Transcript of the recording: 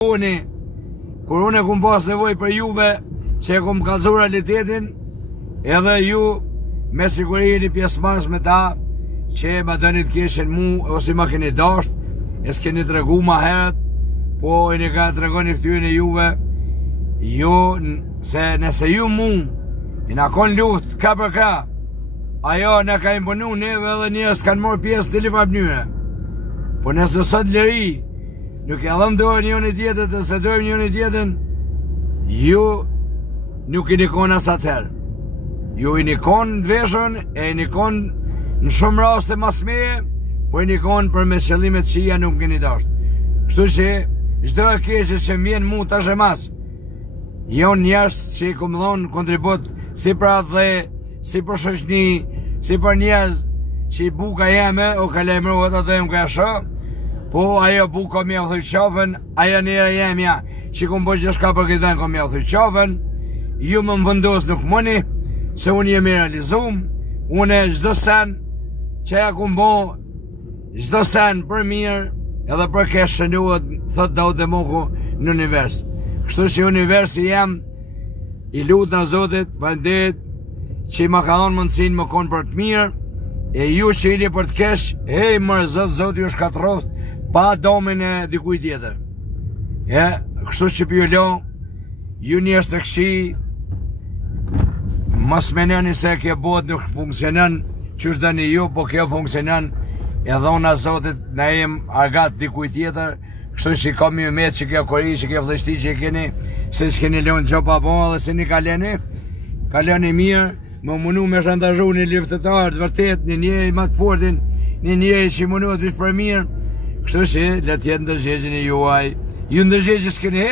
Kur unë e kum pas nevoj për juve që e kum kallzu realitetin, edhe ju me siguri jeni pjesëmarrës me ta që ma dëni të keshen mu ose ma keni dasht, e s'keni të regu ma herët, po e një ka të regoni ftyrën e juve, ju se nëse ju mu i na kon luft ka për ka, ajo në ka imponu neve edhe njërës kanë morë pjesë të liva mënyre. Po nëse sot lëri nuk e dhëm dorë njëri tjetrit dhe se dorë njëri tjetrin, ju nuk i nikon as atëherë. Ju i nikon veshën, e i nikon në shumë raste mas meje, po i nikon për me qëllimet që ja nuk keni dasht. Kështu që çdo e keqe që m'vjen mu tash e mas, jo njerëz që i kom dhonë kontribut si për atë dhe, si për shoqni, si për njerëz që i buka jeme o ka lejmërohet atë e më ka shë, po ajo buka mja thëj qafën, ajo njëra jemja që kom po gjëshka për këtë dhenë kom mja thëj qafën, ju më vendos nuk mëni, se unë jemi realizum, unë çdo sen që ja kom bo, çdo sen për mirë, edhe për kesh shënuat, thot Daud dhe Moku në univers. Kështu që universi jam, i lutë në Zotit, vendit, që i ma ka dhonë mundësin më konë për të mirë, e ju që jeni për të kesh, hej mërë Zot ju shkatroft, pa domin e dikuj tjetër. Kështu që pjullo, ju njerëz të këshi, mos menoni se kjo botë nuk funksionon, që është dëni ju, po kjo funksionon, e dhona Zotit, na jem argat dikuj tjetër, kështu që kam ju met që kjo kori, që kjo vështi që keni, se s'keni lënë gjopa bo, dhe se një kaleni mirë, më munu me shantazhu një luftëtar të vërtet, një njeri më të fortin, një njeri që munu të vishë për mirë, kështu që le t'jetë ndërgjegjën e juaj, ju ndërgjegjë s'keni